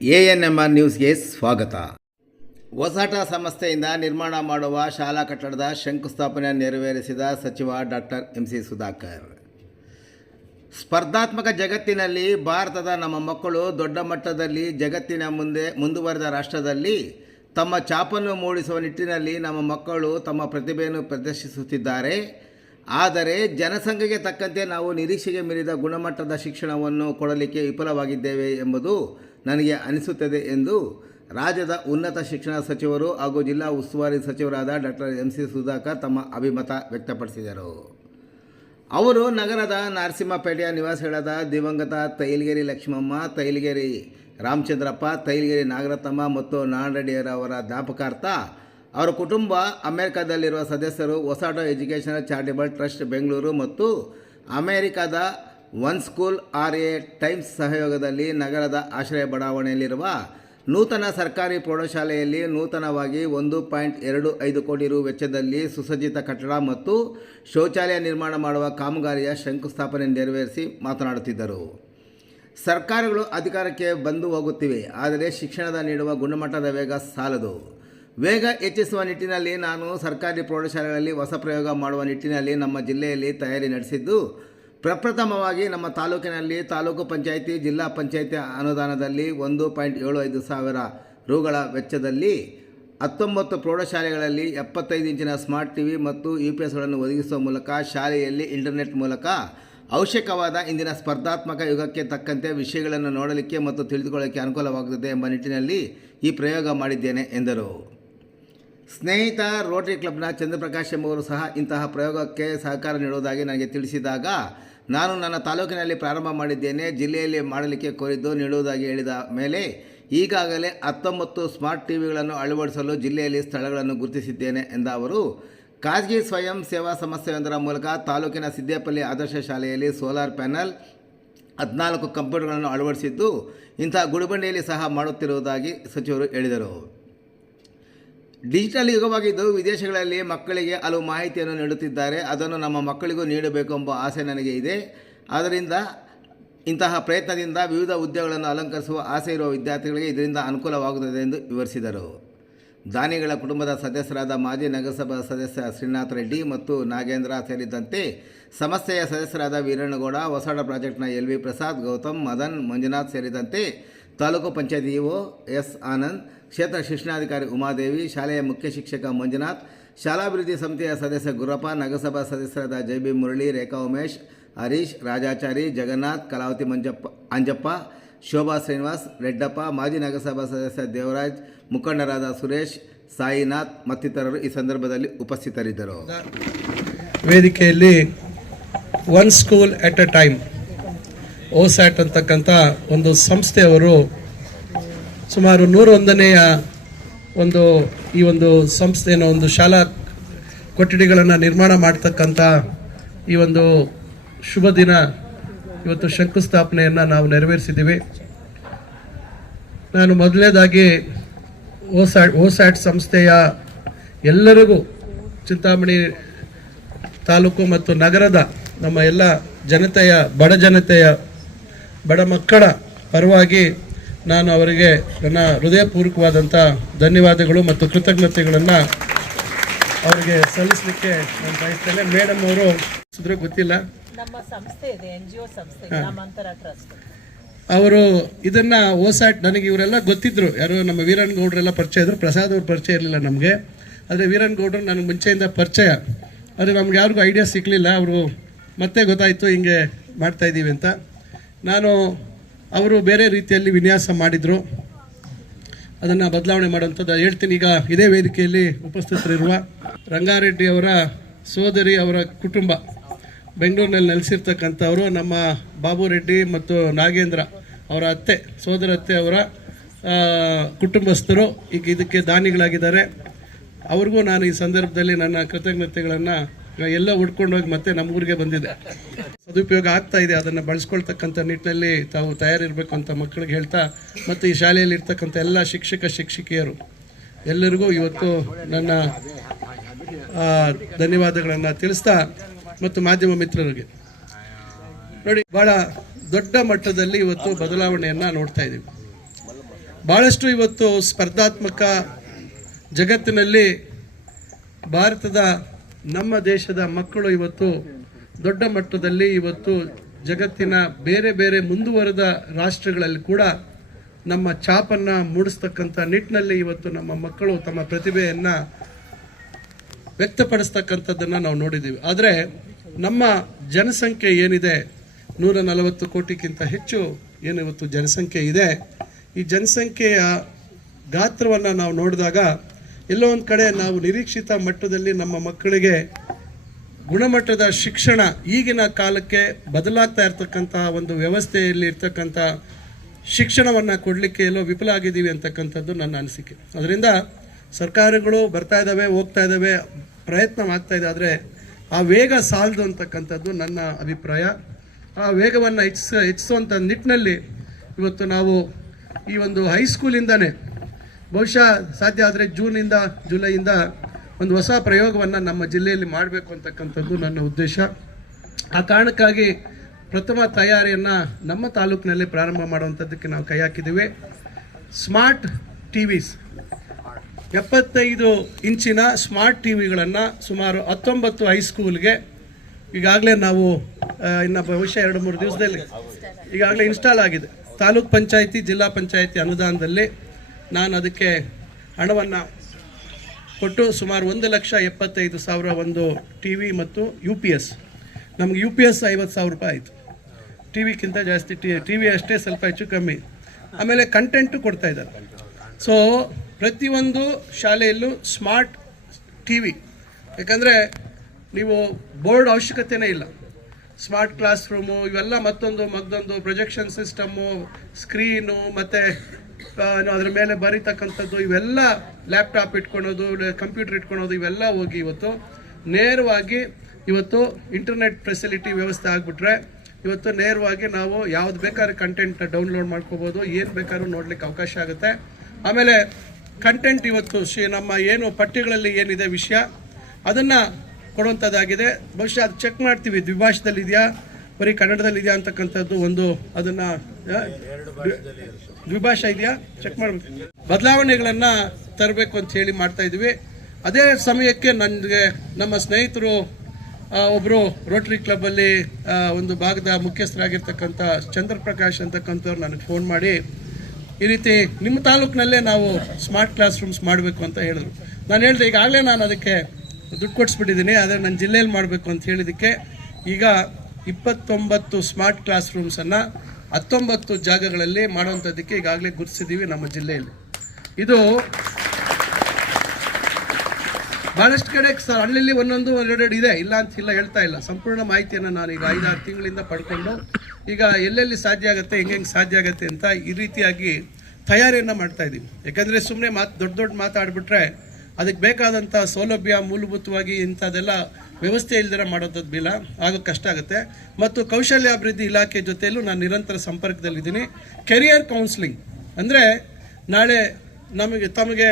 A N M R ನ್ಯೂಸ್ಗೆ ಸ್ವಾಗತ. ಹೊಸಾಟ ಸಂಸ್ಥೆಯಿಂದ ನಿರ್ಮಾಣ ಮಾಡುವ ಶಾಲಾ ಕಟ್ಟಡದ ಶಂಕುಸ್ಥಾಪನೆ ನೆರವೇರಿಸಿದ ಸಚಿವ ಡಾಕ್ಟರ್ ಎಂ ಸಿ ಸುಧಾಕರ್. ಸ್ಪರ್ಧಾತ್ಮಕ ಜಗತ್ತಿನಲ್ಲಿ ಭಾರತದ ನಮ್ಮ ಮಕ್ಕಳು ದೊಡ್ಡ ಮಟ್ಟದಲ್ಲಿ ಜಗತ್ತಿನ ಮುಂದೆ ಮುಂದುವರೆದ ರಾಷ್ಟ್ರದಲ್ಲಿ ತಮ್ಮ ಛಾಪನ್ನು ಮೂಡಿಸುವ ನಿಟ್ಟಿನಲ್ಲಿ ನಮ್ಮ ಮಕ್ಕಳು ತಮ್ಮ ಪ್ರತಿಭೆಯನ್ನು ಪ್ರದರ್ಶಿಸುತ್ತಿದ್ದಾರೆ. ಆದರೆ ಜನಸಂಖ್ಯೆಗೆ ತಕ್ಕಂತೆ ನಾವು ನಿರೀಕ್ಷೆಗೆ ಮೀರಿದ ಗುಣಮಟ್ಟದ ಶಿಕ್ಷಣವನ್ನು ಕೊಡಲಿಕ್ಕೆ ವಿಫಲವಾಗಿದ್ದೇವೆ ಎಂಬುದು ನನಗೆ ಅನಿಸುತ್ತದೆ ಎಂದು ರಾಜ್ಯದ ಉನ್ನತ ಶಿಕ್ಷಣ ಸಚಿವರು ಹಾಗೂ ಜಿಲ್ಲಾ ಉಸ್ತುವಾರಿ ಸಚಿವರಾದ ಡಾಕ್ಟರ್ ಎಂ ಸಿ ಸುಧಾಕರ್ ತಮ್ಮ ಅಭಿಮತ ವ್ಯಕ್ತಪಡಿಸಿದರು. ಅವರು ನಗರದ ನರಸಿಂಹಪೇಟೆಯ ನಿವಾಸಿಗಳಾದ ದಿವಂಗತ ತೈಲಗಿರಿ ಲಕ್ಷ್ಮಮ್ಮ, ತೈಲಗಿರಿ ರಾಮಚಂದ್ರಪ್ಪ, ತೈಲಗಿರಿ ನಾಗರತ್ನಮ್ಮ ಮತ್ತು ನಾಡಡಿಯರವರ ಜ್ಞಾಪಕಾರ್ಥ ಅವರ ಕುಟುಂಬ ಅಮೆರಿಕದಲ್ಲಿರುವ ಸದಸ್ಯರು ಹೊಸಾಟೋ ಎಜುಕೇಷನಲ್ ಚಾರಿಟೇಬಲ್ ಟ್ರಸ್ಟ್ ಬೆಂಗಳೂರು ಮತ್ತು ಅಮೆರಿಕದ one school at a times ಸಹಯೋಗದಲ್ಲಿ ನಗರದ ಆಶ್ರಯ ಬಡಾವಣೆಯಲ್ಲಿರುವ ನೂತನ ಸರ್ಕಾರಿ ಪ್ರೌಢಶಾಲೆಯಲ್ಲಿ ನೂತನವಾಗಿ ಒಂದು ಪಾಯಿಂಟ್ ಎರಡು ಐದು ಕೋಟಿ ರು ವೆಚ್ಚದಲ್ಲಿ ಸುಸಜ್ಜಿತ ಕಟ್ಟಡ ಮತ್ತು ಶೌಚಾಲಯ ನಿರ್ಮಾಣ ಮಾಡುವ ಕಾಮಗಾರಿಯ ಶಂಕುಸ್ಥಾಪನೆ ನೆರವೇರಿಸಿ ಮಾತನಾಡುತ್ತಿದ್ದರು. ಸರ್ಕಾರಗಳು ಅಧಿಕಾರಕ್ಕೆ ಬಂದು ಹೋಗುತ್ತಿವೆ, ಆದರೆ ಶಿಕ್ಷಣದ ನೀಡುವ ಗುಣಮಟ್ಟದ ವೇಗ ಸಾಲದು. ವೇಗ ಹೆಚ್ಚಿಸುವ ನಿಟ್ಟಿನಲ್ಲಿ ನಾನು ಸರ್ಕಾರಿ ಪ್ರೌಢಶಾಲೆಗಳಲ್ಲಿ ಹೊಸ ಪ್ರಯೋಗ ಮಾಡುವ ನಿಟ್ಟಿನಲ್ಲಿ ನಮ್ಮ ಜಿಲ್ಲೆಯಲ್ಲಿ ತಯಾರಿ ನಡೆಸಿದ್ದು ಪ್ರಪ್ರಥಮವಾಗಿ ನಮ್ಮ ತಾಲೂಕಿನಲ್ಲಿ ತಾಲೂಕು ಪಂಚಾಯಿತಿ, ಜಿಲ್ಲಾ ಪಂಚಾಯಿತಿ ಅನುದಾನದಲ್ಲಿ ಒಂದು ಪಾಯಿಂಟ್ ಏಳು ಐದು ಸಾವಿರ ರುಗಳ ವೆಚ್ಚದಲ್ಲಿ ಹತ್ತೊಂಬತ್ತು ಪ್ರೌಢಶಾಲೆಗಳಲ್ಲಿ ಎಪ್ಪತ್ತೈದು ಇಂಚಿನ ಸ್ಮಾರ್ಟ್ ಟಿವಿ ಮತ್ತು ಯು ಪಿ ಎಸ್ಗಳನ್ನು ಒದಗಿಸುವ ಮೂಲಕ ಶಾಲೆಯಲ್ಲಿ ಇಂಟರ್ನೆಟ್ ಮೂಲಕ ಅವಶ್ಯಕವಾದ ಇಂದಿನ ಸ್ಪರ್ಧಾತ್ಮಕ ಯುಗಕ್ಕೆ ತಕ್ಕಂತೆ ವಿಷಯಗಳನ್ನು ನೋಡಲಿಕ್ಕೆ ಮತ್ತು ತಿಳಿದುಕೊಳ್ಳಲಿಕ್ಕೆ ಅನುಕೂಲವಾಗುತ್ತದೆ ಎಂಬ ನಿಟ್ಟಿನಲ್ಲಿ ಈ ಪ್ರಯೋಗ ಮಾಡಿದ್ದೇನೆ ಎಂದರು. ಸ್ನೇಹಿತ ರೋಟರಿ ಕ್ಲಬ್ನ ಚಂದ್ರಪ್ರಕಾಶ್ ಎಂಬುವರು ಸಹ ಇಂತಹ ಪ್ರಯೋಗಕ್ಕೆ ಸಹಕಾರ ನೀಡುವುದಾಗಿ ನನಗೆ ತಿಳಿಸಿದಾಗ ನಾನು ನನ್ನ ತಾಲೂಕಿನಲ್ಲಿ ಪ್ರಾರಂಭ ಮಾಡಿದ್ದೇನೆ, ಜಿಲ್ಲೆಯಲ್ಲಿ ಮಾಡಲಿಕ್ಕೆ ಕೋರಿದ್ದು ನೀಡುವುದಾಗಿ ಹೇಳಿದ ಮೇಲೆ ಈಗಾಗಲೇ ಹತ್ತೊಂಬತ್ತು ಸ್ಮಾರ್ಟ್ ಟಿವಿಗಳನ್ನು ಅಳವಡಿಸಲು ಜಿಲ್ಲೆಯಲ್ಲಿ ಸ್ಥಳಗಳನ್ನು ಗುರುತಿಸಿದ್ದೇನೆ ಎಂದ ಅವರು, ಖಾಸಗಿ ಸ್ವಯಂ ಸೇವಾ ಸಂಸ್ಥೆಯೊಂದರ ಮೂಲಕ ತಾಲೂಕಿನ ಸಿದ್ದೇಪಲ್ಲಿ ಆದರ್ಶ ಶಾಲೆಯಲ್ಲಿ ಸೋಲಾರ್ ಪ್ಯಾನಲ್, ಹದಿನಾಲ್ಕು ಕಂಪ್ಯೂಟರ್ಗಳನ್ನು ಅಳವಡಿಸಿದ್ದು ಇಂತಹ ಗುಡಿಬಂಡೆಯಲ್ಲಿ ಸಹ ಮಾಡುತ್ತಿರುವುದಾಗಿ ಸಚಿವರು ಹೇಳಿದರು. ಡಿಜಿಟಲ್ ಯುಗವಾಗಿದ್ದು ವಿದೇಶಗಳಲ್ಲಿ ಮಕ್ಕಳಿಗೆ ಹಲವು ಮಾಹಿತಿಯನ್ನು ನೀಡುತ್ತಿದ್ದಾರೆ. ಅದನ್ನು ನಮ್ಮ ಮಕ್ಕಳಿಗೂ ನೀಡಬೇಕು ಎಂಬ ಆಸೆ ನನಗೆ ಇದೆ. ಆದ್ದರಿಂದ ಇಂತಹ ಪ್ರಯತ್ನದಿಂದ ವಿವಿಧ ಹುದ್ದೆಗಳನ್ನು ಅಲಂಕರಿಸುವ ಆಸೆ ಇರುವ ವಿದ್ಯಾರ್ಥಿಗಳಿಗೆ ಇದರಿಂದ ಅನುಕೂಲವಾಗುತ್ತದೆ ಎಂದು ವಿವರಿಸಿದರು. ದಾನಿಗಳ ಕುಟುಂಬದ ಸದಸ್ಯರಾದ ಮಾಜಿ ನಗರಸಭಾ ಸದಸ್ಯ ಶ್ರೀನಾಥ್ ರೆಡ್ಡಿ ಮತ್ತು ನಾಗೇಂದ್ರ ಸೇರಿದಂತೆ ಸಂಸ್ಥೆಯ ಸದಸ್ಯರಾದ ವೀರಣ್ಣಗೌಡ, ಹೊಸಡ ಪ್ರಾಜೆಕ್ಟ್ನ ಎಲ್ ವಿ ಪ್ರಸಾದ್, ಗೌತಮ್, ಮದನ್, ಮಂಜುನಾಥ್ ಸೇರಿದಂತೆ ತಾಲೂಕು ಪಂಚಾಯತ್ ಇಒ ಎಸ್ ಆನಂದ್ ಕ್ಷೇತ್ರ ಶಿಕ್ಷಣಾಧಿಕಾರಿ ಉಮಾದೇವಿ, ಶಾಲೆಯ ಮುಖ್ಯ ಶಿಕ್ಷಕ ಮಂಜುನಾಥ್, ಶಾಲಾಭಿವೃದ್ಧಿ ಸಮಿತಿಯ ಸದಸ್ಯ ಗುರಪ್ಪ, ನಗರಸಭಾ ಸದಸ್ಯರಾದ ಜೈ ಬಿ ಮುರಳಿ, ರೇಖಾ ಉಮೇಶ್, ಹರೀಶ್, ರಾಜಾಚಾರಿ, ಜಗನ್ನಾಥ್, ಕಲಾವತಿ ಮಂಜಪ್ಪ, ಅಂಜಪ್ಪ, ಶೋಭಾ ಶ್ರೀನಿವಾಸ್, ರೆಡ್ಡಪ್ಪ, ಮಾಜಿ ನಗರಸಭಾ ಸದಸ್ಯ ದೇವರಾಜ್, ಮುಖಂಡರಾದ ಸುರೇಶ್, ಸಾಯಿನಾಥ್ ಮತ್ತಿತರರು ಈ ಸಂದರ್ಭದಲ್ಲಿ ಉಪಸ್ಥಿತರಿದ್ದರು. ವೇದಿಕೆಯಲ್ಲಿ one school at a time OSAAT ಅಂತಕ್ಕಂಥ ಒಂದು ಸಂಸ್ಥೆಯವರು ಸುಮಾರು ನೂರೊಂದನೆಯ ಒಂದು ಈ ಒಂದು ಸಂಸ್ಥೆಯನ್ನು, ಒಂದು ಶಾಲಾ ಕೊಠಡಿಗಳನ್ನು ನಿರ್ಮಾಣ ಮಾಡ್ತಕ್ಕಂಥ ಈ ಒಂದು ಶುಭ ದಿನ ಇವತ್ತು ಶಂಕುಸ್ಥಾಪನೆಯನ್ನು ನಾವು ನೆರವೇರಿಸಿದ್ದೀವಿ. ನಾನು ಮೊದಲನೇದಾಗಿ ಓಸ್ಯಾಟ್ ಓಸ್ಯಾಟ್ ಸಂಸ್ಥೆಯ ಎಲ್ಲರಿಗೂ ಚಿಂತಾಮಣಿ ತಾಲೂಕು ಮತ್ತು ನಗರದ ನಮ್ಮ ಎಲ್ಲ ಜನತೆಯ, ಬಡ ಜನತೆಯ, ಬಡ ಮಕ್ಕಳ ಪರವಾಗಿ ನಾನು ಅವರಿಗೆ ನನ್ನ ಹೃದಯಪೂರ್ವಕವಾದಂಥ ಧನ್ಯವಾದಗಳು ಮತ್ತು ಕೃತಜ್ಞತೆಗಳನ್ನು ಅವರಿಗೆ ಸಲ್ಲಿಸಲಿಕ್ಕೆ ನಾನು ಬಯಸ್ತೇನೆ. ಮೇಡಮ್ ಅವರು ಸುದ್ರೆ ಗೊತ್ತಿಲ್ಲ. ನಮ್ಮ ಸಂಸ್ಥೆ ಇದೆ ಎನ್ ಜಿ ಒ ಸಂಸ್ಥೆ ಗ್ರಾಮಾಂತರ ಟ್ರಸ್ಟ್. ಅವರು ಇದನ್ನ ಓಸಾಟ್ ನನಗೆ ಇವರೆಲ್ಲ ಗೊತ್ತಿದ್ರು. ಯಾರು ನಮ್ಮ ವೀರನ್ ಗೌಡ್ರೆಲ್ಲ ಪರಿಚಯ ಇದ್ರು. ಪ್ರಸಾದ್ ಅವ್ರ ಪರಿಚಯ ಇರಲಿಲ್ಲ ನಮಗೆ. ಆದರೆ ವೀರನ್ ಗೌಡ್ರು ನನಗೆ ಮುಂಚೆಯಿಂದ ಪರಿಚಯ. ಆದರೆ ನಮ್ಗೆ ಯಾರಿಗೂ ಐಡಿಯಾ ಸಿಕ್ಕಲಿಲ್ಲ ಅವರು ಮತ್ತೆ ಗೊತ್ತಾಯಿತು ಹಿಂಗೆ ಮಾಡ್ತಾ ಇದ್ದೀವಿ ಅಂತ. ನಾನು ಅವರು ಬೇರೆ ರೀತಿಯಲ್ಲಿ ವಿನ್ಯಾಸ ಮಾಡಿದರು. ಅದನ್ನು ಬದಲಾವಣೆ ಮಾಡುವಂಥದ್ದು. ಹೇಳ್ತೀನಿ, ಈಗ ಇದೇ ವೇದಿಕೆಯಲ್ಲಿ ಉಪಸ್ಥಿತರಿರುವ ರಂಗಾರೆಡ್ಡಿ ಅವರ ಸೋದರಿ ಅವರ ಕುಟುಂಬ, ಬೆಂಗಳೂರಿನಲ್ಲಿ ನೆಲೆಸಿರ್ತಕ್ಕಂಥವರು, ನಮ್ಮ ಬಾಬು ರೆಡ್ಡಿ ಮತ್ತು ನಾಗೇಂದ್ರ ಅವರ ಅತ್ತೆ, ಸೋದರ ಅತ್ತೆ ಅವರ ಕುಟುಂಬಸ್ಥರು, ಈಗ ಇದಕ್ಕೆ ದಾನಿಗಳಾಗಿದ್ದಾರೆ. ಅವ್ರಿಗೂ ನಾನು ಈ ಸಂದರ್ಭದಲ್ಲಿ ನನ್ನ ಕೃತಜ್ಞತೆಗಳನ್ನು ಎಲ್ಲ ಹುಡ್ಕೊಂಡೋಗಿ ಮತ್ತೆ ನಮ್ಮ ಊರಿಗೆ ಬಂದಿದೆ. ಸದುಪಯೋಗ ಆಗ್ತಾ ಇದೆ ಅದನ್ನು ಬಳಸ್ಕೊಳ್ತಕ್ಕಂಥ ನಿಟ್ಟಿನಲ್ಲಿ ತಾವು ತಯಾರಿರಬೇಕು ಅಂತ ಮಕ್ಕಳಿಗೆ ಹೇಳ್ತಾ ಮತ್ತು ಈ ಶಾಲೆಯಲ್ಲಿ ಇರ್ತಕ್ಕಂಥ ಎಲ್ಲ ಶಿಕ್ಷಕ ಶಿಕ್ಷಕಿಯರು ಎಲ್ಲರಿಗೂ ಇವತ್ತು ನನ್ನ ಧನ್ಯವಾದಗಳನ್ನು ತಿಳಿಸ್ತಾ ಮತ್ತು ಮಾಧ್ಯಮ ಮಿತ್ರರಿಗೆ. ನೋಡಿ ಭಾಳ ದೊಡ್ಡ ಮಟ್ಟದಲ್ಲಿ ಇವತ್ತು ಬದಲಾವಣೆಯನ್ನು ನೋಡ್ತಾ ಇದ್ದೀವಿ. ಭಾಳಷ್ಟು ಇವತ್ತು ಸ್ಪರ್ಧಾತ್ಮಕ ಜಗತ್ತಿನಲ್ಲಿ ಭಾರತದ ನಮ್ಮ ದೇಶದ ಮಕ್ಕಳು ಇವತ್ತು ದೊಡ್ಡ ಮಟ್ಟದಲ್ಲಿ ಇವತ್ತು ಜಗತ್ತಿನ ಬೇರೆ ಬೇರೆ ಮುಂದುವರೆದ ರಾಷ್ಟ್ರಗಳಲ್ಲಿ ಕೂಡ ನಮ್ಮ ಛಾಪನ್ನು ಮೂಡಿಸ್ತಕ್ಕಂಥ ನಿಟ್ಟಿನಲ್ಲಿ ಇವತ್ತು ನಮ್ಮ ಮಕ್ಕಳು ತಮ್ಮ ಪ್ರತಿಭೆಯನ್ನು ವ್ಯಕ್ತಪಡಿಸ್ತಕ್ಕಂಥದ್ದನ್ನು ನಾವು ನೋಡಿದ್ದೀವಿ. ಆದರೆ ನಮ್ಮ ಜನಸಂಖ್ಯೆ ಏನಿದೆ? ನೂರ ನಲವತ್ತು ಕೋಟಿಗಿಂತ ಹೆಚ್ಚು ಏನು ಇವತ್ತು ಜನಸಂಖ್ಯೆ ಇದೆ. ಈ ಜನಸಂಖ್ಯೆಯ ಗಾತ್ರವನ್ನು ನಾವು ನೋಡಿದಾಗ ಎಲ್ಲೋ ಒಂದು ಕಡೆ ನಾವು ನಿರೀಕ್ಷಿತ ಮಟ್ಟದಲ್ಲಿ ನಮ್ಮ ಮಕ್ಕಳಿಗೆ ಗುಣಮಟ್ಟದ ಶಿಕ್ಷಣ ಈಗಿನ ಕಾಲಕ್ಕೆ ಬದಲಾಗ್ತಾ ಇರ್ತಕ್ಕಂಥ ಒಂದು ವ್ಯವಸ್ಥೆಯಲ್ಲಿ ಇರ್ತಕ್ಕಂಥ ಶಿಕ್ಷಣವನ್ನು ಕೊಡಲಿಕ್ಕೆ ಎಲ್ಲೋ ವಿಫಲ ಆಗಿದ್ದೀವಿ ಅಂತಕ್ಕಂಥದ್ದು ನನ್ನ ಅನಿಸಿಕೆ. ಅದರಿಂದ ಸರ್ಕಾರಗಳು ಬರ್ತಾ ಇದ್ದಾವೆ ಹೋಗ್ತಾ ಇದ್ದಾವೆ ಪ್ರಯತ್ನ ಆಗ್ತಾ ಇದೆ, ಆದರೆ ಆ ವೇಗ ಸಾಲದು ಅಂತಕ್ಕಂಥದ್ದು ನನ್ನ ಅಭಿಪ್ರಾಯ. ಆ ವೇಗವನ್ನು ಹೆಚ್ಚಿಸ ಹೆಚ್ಚಿಸುವಂಥ ನಿಟ್ಟಿನಲ್ಲಿ ಇವತ್ತು ನಾವು ಈ ಒಂದು ಹೈಸ್ಕೂಲಿಂದನೇ ಬಹುಶಃ ಸಾಧ್ಯ ಆದರೆ ಜೂನಿಂದ ಜುಲೈಯಿಂದ ಒಂದು ಹೊಸ ಪ್ರಯೋಗವನ್ನು ನಮ್ಮ ಜಿಲ್ಲೆಯಲ್ಲಿ ಮಾಡಬೇಕು ಅಂತಕ್ಕಂಥದ್ದು ನನ್ನ ಉದ್ದೇಶ. ಆ ಕಾರಣಕ್ಕಾಗಿ ಪ್ರಥಮ ತಯಾರಿಯನ್ನು ನಮ್ಮ ತಾಲೂಕಿನಲ್ಲಿ ಪ್ರಾರಂಭ ಮಾಡುವಂಥದ್ದಕ್ಕೆ ನಾವು ಕೈ ಹಾಕಿದ್ದೀವಿ. ಸ್ಮಾರ್ಟ್ ಟಿ ವಿಸ್ ಎಪ್ಪತ್ತೈದು ಇಂಚಿನ ಸ್ಮಾರ್ಟ್ ಟಿ ವಿಗಳನ್ನು ಸುಮಾರು ಹತ್ತೊಂಬತ್ತು ಹೈಸ್ಕೂಲ್ಗೆ ಈಗಾಗಲೇ ನಾವು ಇನ್ನು ಬಹುಶಃ ಎರಡು ಮೂರು ದಿವಸದಲ್ಲಿ ಈಗಾಗಲೇ ಇನ್ಸ್ಟಾಲ್ ಆಗಿದೆ. ತಾಲೂಕ್ ಪಂಚಾಯಿತಿ, ಜಿಲ್ಲಾ ಪಂಚಾಯಿತಿ ಅನುದಾನದಲ್ಲಿ ನಾನು ಅದಕ್ಕೆ ಹಣವನ್ನು ಕೊಟ್ಟು ಸುಮಾರು ಒಂದು ಲಕ್ಷ ಎಪ್ಪತ್ತೈದು ಸಾವಿರ ಒಂದು ಟಿ ವಿ ಮತ್ತು ಯು ಪಿ ಎಸ್. ನಮ್ಗೆ ಯು ಪಿ ಎಸ್ ಐವತ್ತು ಸಾವಿರ ರೂಪಾಯಿ ಆಯಿತು. ಟಿ ವಿಗಿಂತ ಜಾಸ್ತಿ ಟಿ ಟಿ ವಿ ಅಷ್ಟೇ ಸ್ವಲ್ಪ ಹೆಚ್ಚು ಕಮ್ಮಿ. ಆಮೇಲೆ ಕಂಟೆಂಟು ಕೊಡ್ತಾ ಇದ್ದಾರೆ. ಸೊ ಪ್ರತಿಯೊಂದು ಶಾಲೆಯಲ್ಲೂ ಸ್ಮಾರ್ಟ್ ಟಿ ವಿ. ಯಾಕಂದರೆ ನೀವು ಬೋರ್ಡ್ ಅವಶ್ಯಕತೆನೇ ಇಲ್ಲ. ಸ್ಮಾರ್ಟ್ ಕ್ಲಾಸ್ ರೂಮು ಇವೆಲ್ಲ ಮತ್ತೊಂದು ಮತ್ತೊಂದು ಪ್ರೊಜೆಕ್ಷನ್ ಸಿಸ್ಟಮ್ಮು ಸ್ಕ್ರೀನು ಮತ್ತು ಅದ್ರ ಮೇಲೆ ಬರೀತಕ್ಕಂಥದ್ದು, ಇವೆಲ್ಲ ಲ್ಯಾಪ್ಟಾಪ್ ಇಟ್ಕೊಳೋದು ಕಂಪ್ಯೂಟರ್ ಇಟ್ಕೊಳೋದು, ಇವೆಲ್ಲ ಹೋಗಿ ಇವತ್ತು ನೇರವಾಗಿ ಇವತ್ತು ಇಂಟರ್ನೆಟ್ ಫೆಸಿಲಿಟಿ ವ್ಯವಸ್ಥೆ ಆಗಿಬಿಟ್ರೆ ಇವತ್ತು ನೇರವಾಗಿ ನಾವು ಯಾವ್ದು ಬೇಕಾದ್ರೆ ಕಂಟೆಂಟ್ ಡೌನ್ಲೋಡ್ ಮಾಡ್ಕೋಬೋದು, ಏನು ಬೇಕಾದ್ರೂ ನೋಡ್ಲಿಕ್ಕೆ ಅವಕಾಶ ಆಗುತ್ತೆ. ಆಮೇಲೆ ಕಂಟೆಂಟ್ ಇವತ್ತು ಶಿ ನಮ್ಮ ಏನು ಪಠ್ಯಗಳಲ್ಲಿ ಏನಿದೆ ವಿಷಯ, ಅದನ್ನು ಕೊಡುವಂಥದ್ದಾಗಿದೆ. ಬಹುಶಃ ಅದು ಚೆಕ್ ಮಾಡ್ತೀವಿ. ದ್ವಿಭಾಷೆದಲ್ಲಿ ಇದೆಯಾ ಬರೀ ಕನ್ನಡದಲ್ಲಿ ಇದೆಯಾ ಅಂತಕ್ಕಂಥದ್ದು ಒಂದು ಅದನ್ನು ದ್ವಿಭಾಷಾ ಇದೆಯಾ? ಚೆಕ್ ಮಾಡಬೇಕು. ಬದಲಾವಣೆಗಳನ್ನು ತರಬೇಕು ಅಂತ ಹೇಳಿ ಮಾಡ್ತಾ ಇದ್ವಿ. ಅದೇ ಸಮಯಕ್ಕೆ ನನಗೆ ನಮ್ಮ ಸ್ನೇಹಿತರು ಒಬ್ಬರು ರೋಟರಿ ಕ್ಲಬ್ಬಲ್ಲಿ ಅಲ್ಲಿ ಒಂದು ಭಾಗದ ಮುಖ್ಯಸ್ಥರಾಗಿರ್ತಕ್ಕಂಥ ಚಂದ್ರಪ್ರಕಾಶ್ ಅಂತಕ್ಕಂಥವ್ರು ನನಗೆ ಫೋನ್ ಮಾಡಿ ಈ ರೀತಿ ನಿಮ್ಮ ತಾಲೂಕಿನಲ್ಲೇ ನಾವು ಸ್ಮಾರ್ಟ್ ಕ್ಲಾಸ್ ರೂಮ್ಸ್ ಮಾಡಬೇಕು ಅಂತ ಹೇಳಿದ್ರು. ನಾನು ಹೇಳಿದೆ ಈಗಾಗಲೇ ನಾನು ಅದಕ್ಕೆ ದುಡ್ಡು ಕೊಡಿಸ್ಬಿಟ್ಟಿದ್ದೀನಿ ಆದರೆ ನನ್ನ ಜಿಲ್ಲೆಯಲ್ಲಿ ಮಾಡಬೇಕು ಅಂತ ಹೇಳಿದ್ದಕ್ಕೆ ಈಗ ಇಪ್ಪತ್ತೊಂಬತ್ತು ಸ್ಮಾರ್ಟ್ ಕ್ಲಾಸ್ ರೂಮ್ಸನ್ನು ಹತ್ತೊಂಬತ್ತು ಜಾಗಗಳಲ್ಲಿ ಮಾಡುವಂಥದ್ದಕ್ಕೆ ಈಗಾಗಲೇ ಗುರುತಿಸಿದ್ದೀವಿ ನಮ್ಮ ಜಿಲ್ಲೆಯಲ್ಲಿ. ಇದು ಭಾಳಷ್ಟು ಕಡೆ ಸರ್ ಹಳ್ಳಿಲಿ ಒಂದೊಂದು ಎರಡೆರಡು ಇದೆ. ಇಲ್ಲ ಅಂತ ಇಲ್ಲ ಹೇಳ್ತಾ ಇಲ್ಲ. ಸಂಪೂರ್ಣ ಮಾಹಿತಿಯನ್ನು ನಾನು ಈಗ ಐದಾರು ತಿಂಗಳಿಂದ ಪಡ್ಕೊಂಡು ಈಗ ಎಲ್ಲೆಲ್ಲಿ ಸಾಧ್ಯ ಆಗುತ್ತೆ ಹೆಂಗೆ ಹೆಂಗೆ ಸಾಧ್ಯ ಆಗುತ್ತೆ ಅಂತ ಈ ರೀತಿಯಾಗಿ ತಯಾರಿಯನ್ನು ಮಾಡ್ತಾ ಇದ್ದೀವಿ. ಯಾಕಂದರೆ ಸುಮ್ಮನೆ ಮಾತು ದೊಡ್ಡ ದೊಡ್ಡ ಮಾತಾಡ್ಬಿಟ್ರೆ ಅದಕ್ಕೆ ಬೇಕಾದಂಥ ಸೌಲಭ್ಯ ಮೂಲಭೂತವಾಗಿ ಇಂಥದ್ದೆಲ್ಲ ವ್ಯವಸ್ಥೆ ಇಲ್ದಿರ ಮಾಡೋದದ್ದು ಬಿಲ್ಲ ಆಗ ಕಷ್ಟ ಆಗುತ್ತೆ. ಮತ್ತು ಕೌಶಲ್ಯಾಭಿವೃದ್ಧಿ ಇಲಾಖೆ ಜೊತೆಯಲ್ಲೂ ನಾನು ನಿರಂತರ ಸಂಪರ್ಕದಲ್ಲಿದ್ದೀನಿ. ಕೆರಿಯರ್ ಕೌನ್ಸಿಲಿಂಗ್ ಅಂದರೆ ನಾಳೆ ನಮಗೆ, ತಮಗೆ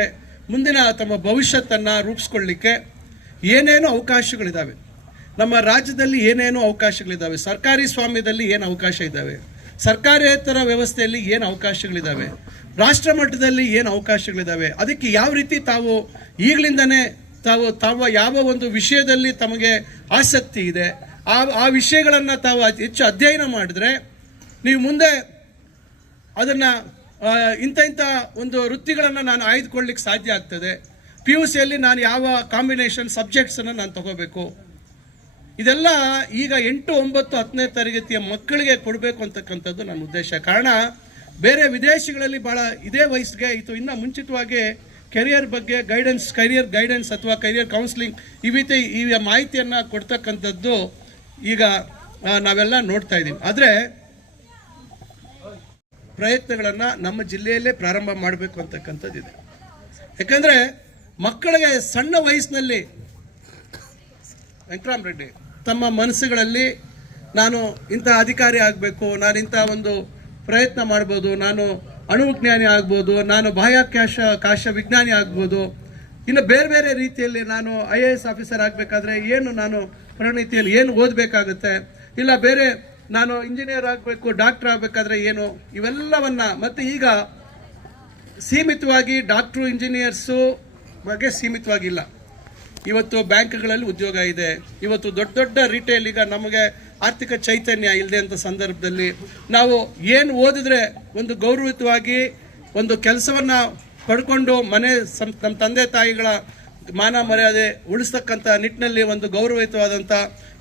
ಮುಂದಿನ ತಮ್ಮ ಭವಿಷ್ಯತನ್ನು ರೂಪಿಸ್ಕೊಳ್ಳಿಕ್ಕೆ ಏನೇನು ಅವಕಾಶಗಳಿದ್ದಾವೆ ನಮ್ಮ ರಾಜ್ಯದಲ್ಲಿ ಏನೇನು ಅವಕಾಶಗಳಿದ್ದಾವೆ ಸರ್ಕಾರಿ ಸ್ವಾಮ್ಯದಲ್ಲಿ ಏನು ಅವಕಾಶ ಇದ್ದಾವೆ ಸರ್ಕಾರೇತರ ವ್ಯವಸ್ಥೆಯಲ್ಲಿ ಏನು ಅವಕಾಶಗಳಿದ್ದಾವೆ ರಾಷ್ಟ್ರ ಮಟ್ಟದಲ್ಲಿ ಏನು ಅವಕಾಶಗಳಿದ್ದಾವೆ ಅದಕ್ಕೆ ಯಾವ ರೀತಿ ತಾವು ಈಗಲಿಂದನೇ ತಾವು, ತಾವ ಯಾವ ಒಂದು ವಿಷಯದಲ್ಲಿ ತಮಗೆ ಆಸಕ್ತಿ ಇದೆ? ಆ ಆ ವಿಷಯಗಳನ್ನು ತಾವು ಹೆಚ್ಚು ಅಧ್ಯಯನ ಮಾಡಿದ್ರೆ ನೀವು ಮುಂದೆ ಅದನ್ನು ಇಂಥ ಇಂಥ ಒಂದು ವೃತ್ತಿಗಳನ್ನು ನಾನು ಆಯ್ದುಕೊಳ್ಳಿಕ್ಕೆ ಸಾಧ್ಯ ಆಗ್ತದೆ. ಪಿ ಯು ಸಿಯಲ್ಲಿ ನಾನು ಯಾವ ಕಾಂಬಿನೇಷನ್ ಸಬ್ಜೆಕ್ಟ್ಸನ್ನು ನಾನು ತಗೋಬೇಕು? ಇದೆಲ್ಲ ಈಗ ಎಂಟು ಒಂಬತ್ತು ಹತ್ತನೇ ತರಗತಿಯ ಮಕ್ಕಳಿಗೆ ಕೊಡಬೇಕು ಅಂತಕ್ಕಂಥದ್ದು ನನ್ನ ಉದ್ದೇಶ. ಕಾರಣ ಬೇರೆ ವಿದೇಶಗಳಲ್ಲಿ ಭಾಳ ಇದೇ ವಯಸ್ಸಿಗೆ ಇತ್ತು. ಇನ್ನು ಮುಂಚಿತವಾಗಿ ಕೆರಿಯರ್ ಬಗ್ಗೆ ಗೈಡೆನ್ಸ್ ಕೆರಿಯರ್ ಗೈಡೆನ್ಸ್ ಅಥವಾ ಕೆರಿಯರ್ ಕೌನ್ಸಿಲಿಂಗ್ ಈ ರೀತಿ ಈ ಮಾಹಿತಿಯನ್ನು ಕೊಡ್ತಕ್ಕಂಥದ್ದು ಈಗ ನಾವೆಲ್ಲ ನೋಡ್ತಾ ಇದ್ದೀವಿ. ಆದರೆ ಪ್ರಯತ್ನಗಳನ್ನು ನಮ್ಮ ಜಿಲ್ಲೆಯಲ್ಲೇ ಪ್ರಾರಂಭ ಮಾಡಬೇಕು ಅಂತಕ್ಕಂಥದ್ದಿದೆ ಯಾಕಂದರೆ ಮಕ್ಕಳಿಗೆ ಸಣ್ಣ ವಯಸ್ಸಿನಲ್ಲಿ ವೆಂಕಟರಾಮ್ ರೆಡ್ಡಿ ತಮ್ಮ ಮನಸ್ಸುಗಳಲ್ಲಿ ನಾನು ಇಂಥ ಅಧಿಕಾರಿ ಆಗಬೇಕು, ನಾನು ಇಂಥ ಒಂದು ಪ್ರಯತ್ನ ಮಾಡ್ಬೋದು, ನಾನು ಅಣುವಿಜ್ಞಾನಿ ಆಗ್ಬೋದು, ನಾನು ಬಾಹ್ಯಾಕಾಶ, ಕಾಶ ವಿಜ್ಞಾನಿ ಆಗ್ಬೋದು. ಇನ್ನು ಬೇರೆ ಬೇರೆ ರೀತಿಯಲ್ಲಿ ನಾನು ಐ ಎ ಎಸ್ ಆಫೀಸರ್ ಆಗಬೇಕಾದ್ರೆ ಏನು ನಾನು ಪರಿಣಿತಿಯಲ್ಲಿ ಏನು ಓದಬೇಕಾಗುತ್ತೆ? ಇಲ್ಲ ಬೇರೆ ನಾನು ಇಂಜಿನಿಯರ್ ಆಗಬೇಕು, ಡಾಕ್ಟರ್ ಆಗಬೇಕಾದ್ರೆ ಏನು? ಇವೆಲ್ಲವನ್ನು ಮತ್ತು ಈಗ ಸೀಮಿತವಾಗಿ ಡಾಕ್ಟ್ರು, ಇಂಜಿನಿಯರ್ಸು ಬಗ್ಗೆ ಸೀಮಿತವಾಗಿಲ್ಲ. ಇವತ್ತು ಬ್ಯಾಂಕ್ಗಳಲ್ಲಿ ಉದ್ಯೋಗ ಇದೆ. ಇವತ್ತು ದೊಡ್ಡ ದೊಡ್ಡ ರಿಟೇಲ್ ಈಗ ನಮಗೆ ಆರ್ಥಿಕ ಚೈತನ್ಯ ಇಲ್ಲದೆ ಅಂತ ಸಂದರ್ಭದಲ್ಲಿ ನಾವು ಏನು ಓದಿದ್ರೆ ಒಂದು ಗೌರವಿತವಾಗಿ ಒಂದು ಕೆಲಸವನ್ನು ಪಡ್ಕೊಂಡು ಮನೆ ಸಂ ನಮ್ಮ ತಂದೆ ತಾಯಿಗಳ ಮಾನ ಮರ್ಯಾದೆ ಉಳಿಸ್ತಕ್ಕಂಥ ನಿಟ್ಟಿನಲ್ಲಿ ಒಂದು ಗೌರವಯುತವಾದಂಥ